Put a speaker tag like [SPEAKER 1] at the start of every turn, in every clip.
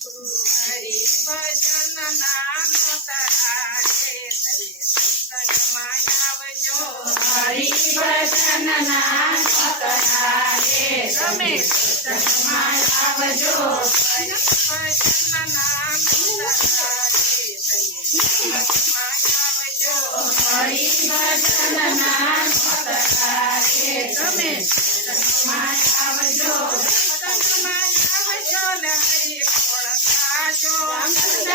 [SPEAKER 1] ભજન ના તમે માયા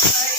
[SPEAKER 1] Thank you.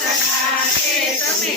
[SPEAKER 2] સખા છે.
[SPEAKER 1] તમે